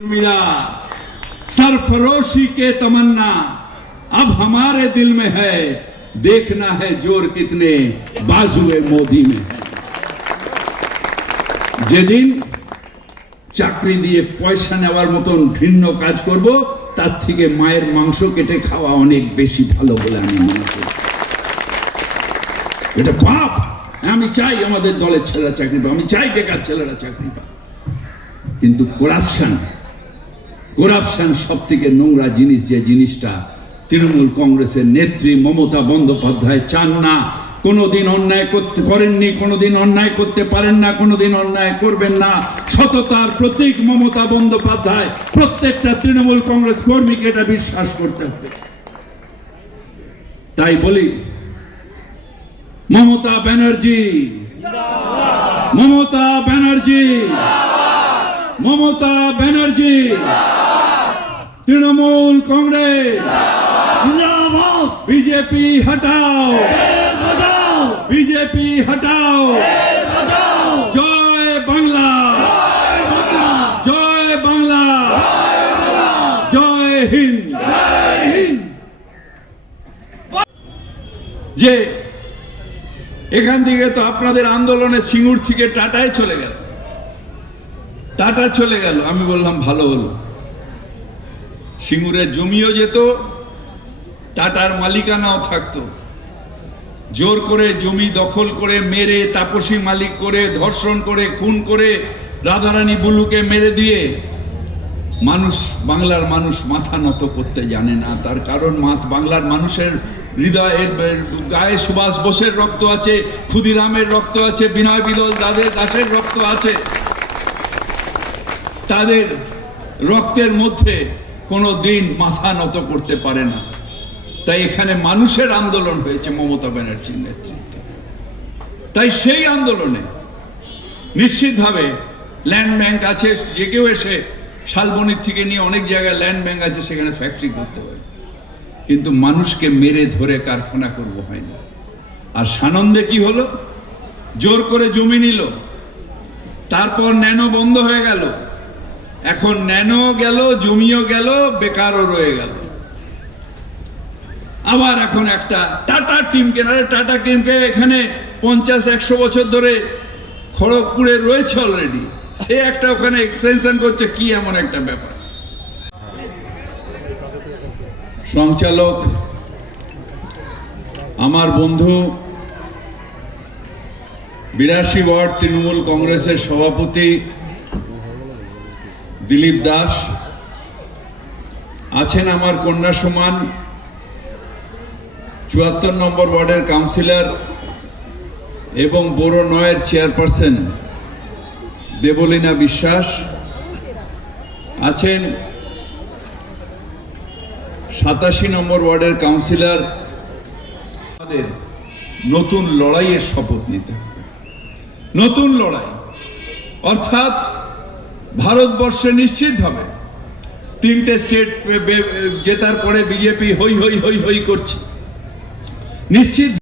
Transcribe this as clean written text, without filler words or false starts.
मिला सरफरोशी के तमन्ना अब हमारे दिल में है, देखना है जोर कितने बाजुए मोदी में है। যেদিন চাকরি দিয়ে পয়সা নেওয়ার মতন ঘৃণ্য কাজ করব, তার থেকে মায়ের মাংস কেটে খাওয়া অনেক বেশি ভালো বলে আমি মনে করি। এটা পাপ। আমি চাই আমাদের দলের ছেলেরা চাকরি পায়, আমি চাই বেকার ছেলেরা চাকরি পায়, কিন্তু করাপশন সব থেকে নোংরা জিনিস। যে জিনিসটা তৃণমূল কংগ্রেসের নেত্রী মমতা বন্দ্যোপাধ্যায় চান না। কোনোদিন অন্যায় করতে করেননি, কোনোদিন অন্যায় করতে পারেন না, কোনোদিন অন্যায় করবেন না। সততার প্রতীক মমতা বন্দ্যোপাধ্যায়। প্রত্যেকটা তৃণমূল কংগ্রেস কর্মীকে এটা বিশ্বাস করতে হবে। তাই বলি, মমতা ব্যানার্জি, মমতা ব্যানার্জি, মমতা ব্যানার্জি, তৃণমূল কংগ্রেস बीजेपी हटाओ, बीजेपी हटाओ, जय बांग्ला, जय बांग्ला, जय हिंद। যে এখান থেকে তো আপনাদের আন্দোলনে সিঙ্গুর থেকে টাটায় চলে গেল, টাটা চলে গেল। আমি বললাম ভালো হলো, সিঙ্গুরের জমিও যেত, টাটার মালিকানাও থাকতো। জোর করে জমি দখল করে, মেরে তাপসী মালিক করে, ধর্ষণ করে, খুন করে, রাধারানী বুলুকে মেরে দিয়ে বাংলার মানুষ মাথা নত করতে জানে না। তার কারণ বাংলার মানুষের হৃদয়ের গায়ে সুভাষ বোসের রক্ত আছে, ক্ষুদিরামের রক্ত আছে, বিনয় বিদল দাসের রক্ত আছে। তাদের রক্তের মধ্যে কোনো দিন মাথা নত করতে পারে না। তাই এখানে মানুষের আন্দোলন হয়েছে মমতা ব্যানার্জির নেতৃত্বে। তাই সেই আন্দোলনে নিশ্চিতভাবে ল্যান্ড ব্যাংক আছে, যে কেউ এসে শালবনির থেকে নিয়ে অনেক জায়গায় ল্যান্ড ব্যাংক আছে, সেখানে ফ্যাক্টরি করতে পারে, কিন্তু মানুষকে মেরে ধরে কারখানা করব হয় না। আর সানন্দে কি হলো, জোর করে জমি নিল, তারপর ন্যানো বন্ধ হয়ে গেল। এখন ন্যানো গেল, জমিও গেল, বেকারও রয়ে গেল। আবার এখন একটা টাটা টিম কেনারে, টাটা টিমকে এখানে 50-100 বছর ধরে খড়গপুরে রয়েছে অলরেডি, সে একটা ওখানে এক্সটেনশন করছে। কি এমন একটা ব্যাপার। সঞ্চালক আমার বন্ধু 82 ওয়ার্ড তৃণমূল কংগ্রেসের সভাপতি দিলীপ দাস আছেন, আমার কন্যা সমান 74 নম্বর ওয়ার্ডের কাউন্সিলর এবং বোরো 9-এর চেয়ারপারসন দেবলীনা বিশ্বাস আছেন, 87 নম্বর ওয়ার্ডের কাউন্সিলর। আমাদের নতুন লড়াইয়ের শপথ নিতে হবে, নতুন লড়াই। অর্থাৎ ভারতবর্ষে নিশ্চিতভাবে 3টে স্টেট জেতার পরে বিজেপি হই হই হই হই করছে, নিশ্চিত